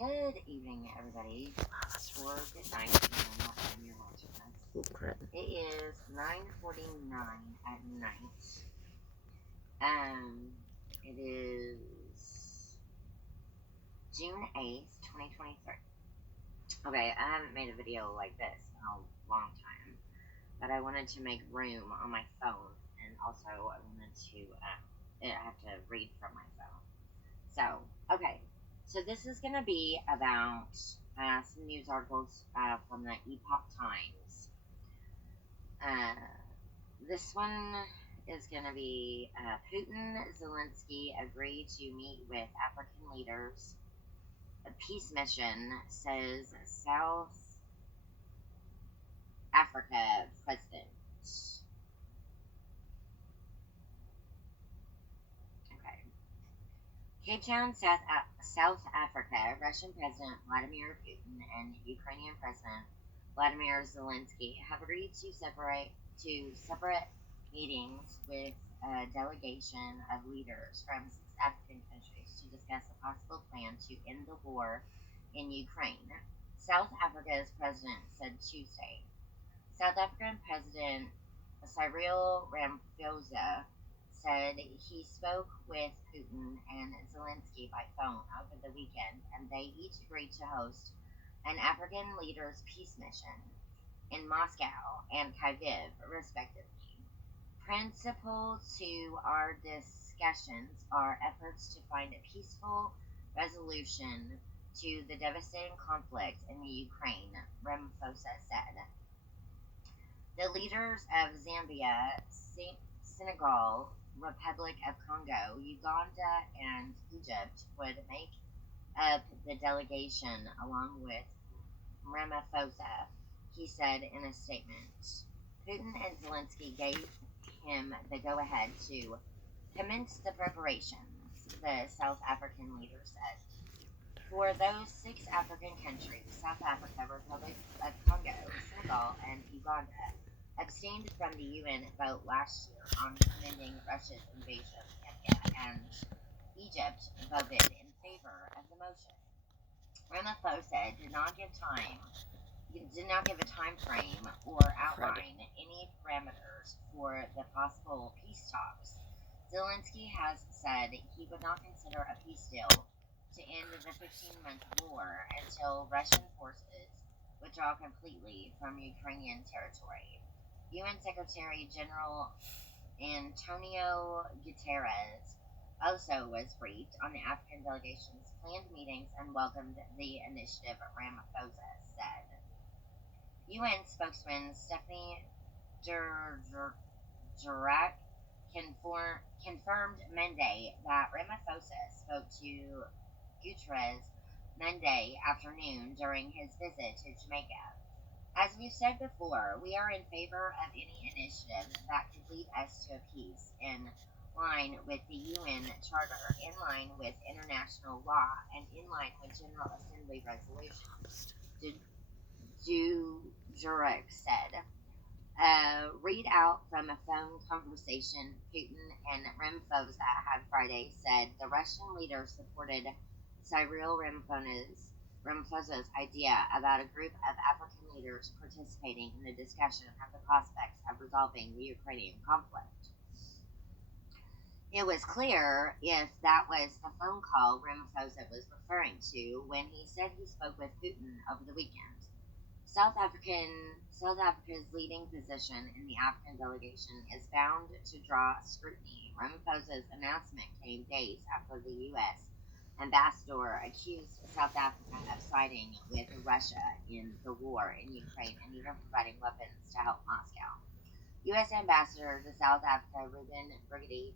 Good evening, everybody, or good night, depending on what time you're watching this. It is 9:49 at night. It is June 8th, 2023. Okay, I haven't made a video like this in a long time, but I wanted to make room on my phone, and also I wanted to, I have to read from my phone. So, okay. So this is going to be about some news articles from the Epoch Times. This one is going to be Putin, Zelensky agree to meet with African leaders. A peace mission, says South Africa president. Cape Town, South Africa, Russian President Vladimir Putin and Ukrainian President Vladimir Zelensky have agreed to separate meetings with a delegation of leaders from 6 African countries to discuss a possible plan to end the war in Ukraine. South Africa's president said Tuesday. South African President Cyril Ramaphosa said he spoke with Putin and Zelensky by phone over the weekend, and they each agreed to host an African leaders peace mission in Moscow and Kyiv, respectively. Principal to our discussions are efforts to find a peaceful resolution to the devastating conflict in the Ukraine, Ramaphosa said. The leaders of Zambia, Senegal, Republic of Congo, Uganda, and Egypt would make up the delegation along with Ramaphosa, he said in a statement. Putin and Zelensky gave him the go-ahead to commence the preparations, the South African leader said. For those 6 African countries, South Africa, Republic of Congo, Senegal, and Uganda, abstained from the UN vote last year on commending Russia's invasion of Libya, and Egypt voted in favor of the motion. Ramaphosa did not give a time frame or outline any parameters for the possible peace talks. Zelensky has said he would not consider a peace deal to end the 15-month war until Russian forces withdraw completely from Ukrainian territory. UN Secretary General Antonio Guterres also was briefed on the African delegation's planned meetings and welcomed the initiative, Ramaphosa said. UN spokesman Stephanie Dujarric confirmed Monday that Ramaphosa spoke to Guterres Monday afternoon during his visit to Jamaica. As we've said before, we are in favor of any initiative that could lead us to a peace in line with the UN Charter, in line with international law, and in line with General Assembly resolutions, Dujarric said. Read out from a phone conversation Putin and Ramaphosa had Friday said the Russian leader supported Cyril Ramaphosa's idea about a group of African leaders participating in the discussion of the prospects of resolving the Ukrainian conflict. It was clear if that was the phone call Ramaphosa was referring to when he said he spoke with Putin over the weekend. South Africa's leading position in the African delegation is bound to draw scrutiny. Ramaphosa's announcement came days after the U.S. ambassador accused South Africa of siding with Russia in the war in Ukraine and even providing weapons to help Moscow. U.S. Ambassador to South Africa, Ruben Brigady,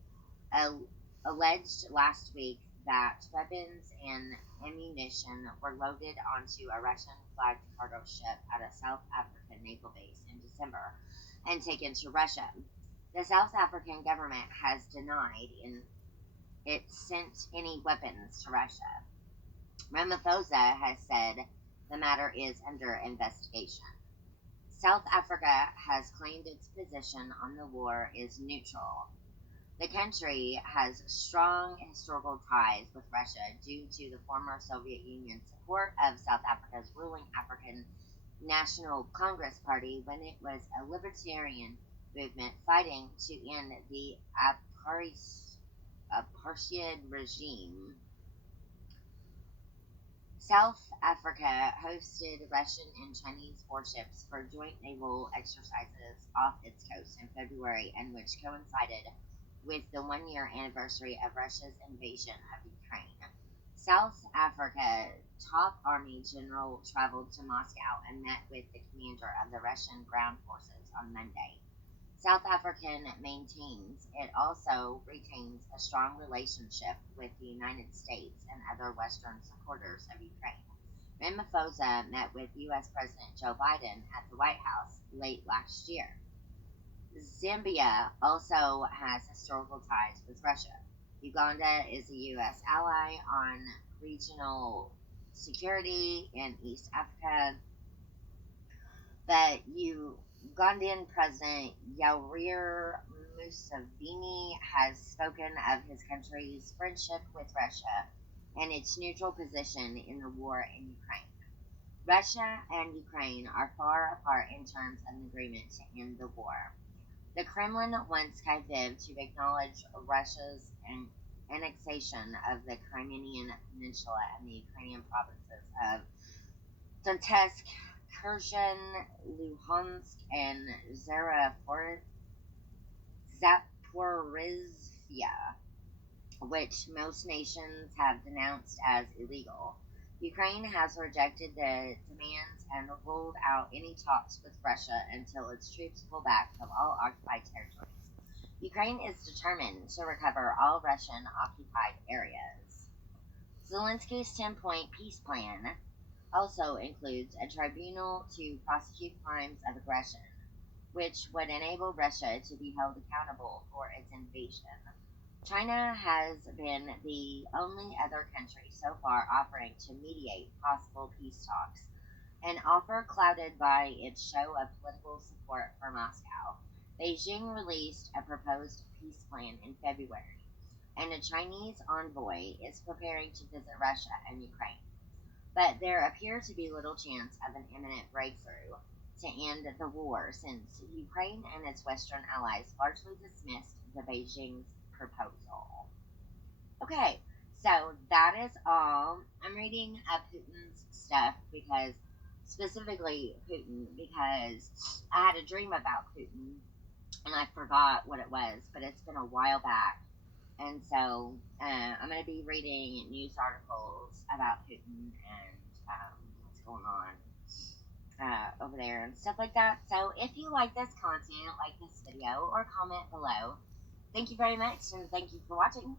alleged last week that weapons and ammunition were loaded onto a Russian-flagged cargo ship at a South African naval base in December and taken to Russia. The South African government has denied it sent any weapons to Russia. Ramaphosa has said the matter is under investigation. South Africa has claimed its position on the war is neutral. The country has strong historical ties with Russia due to the former Soviet Union's support of South Africa's ruling African National Congress Party when it was a libertarian movement fighting to end the apartheid regime. South Africa hosted Russian and Chinese warships for joint naval exercises off its coast in February, and which coincided with the 1 year anniversary of Russia's invasion of Ukraine. South Africa top army general traveled to Moscow and met with the commander of the Russian ground forces on Monday. South African maintains it also retains a strong relationship with the United States and other Western supporters of Ukraine. Ramaphosa met with U.S. President Joe Biden at the White House late last year. Zambia also has historical ties with Russia. Uganda is a U.S. ally on regional security in East Africa. The Ugandan President Yoweri Museveni has spoken of his country's friendship with Russia and its neutral position in the war in Ukraine. Russia and Ukraine are far apart in terms of an agreement to end the war. The Kremlin wants Kyiv to acknowledge Russia's annexation of the Crimean Peninsula and the Ukrainian provinces of Donetsk, Kherson, Luhansk, and Zaporizhia, which most nations have denounced as illegal. Ukraine has rejected the demands and ruled out any talks with Russia until its troops pull back from all occupied territories. Ukraine is determined to recover all Russian occupied areas. Zelensky's 10-point peace plan also includes a tribunal to prosecute crimes of aggression, which would enable Russia to be held accountable for its invasion. China has been the only other country so far offering to mediate possible peace talks, an offer clouded by its show of political support for Moscow. Beijing released a proposed peace plan in February, and a Chinese envoy is preparing to visit Russia and Ukraine. But there appears to be little chance of an imminent breakthrough to end the war since Ukraine and its Western allies largely dismissed the Beijing's proposal. Okay, so that is all. I'm reading Putin's stuff because, specifically Putin, because I had a dream about Putin and I forgot what it was, but it's been a while back. And so I'm going to be reading news articles about Putin and what's going on over there and stuff like that. So if you like this content, like this video, or comment below. Thank you very much, and thank you for watching.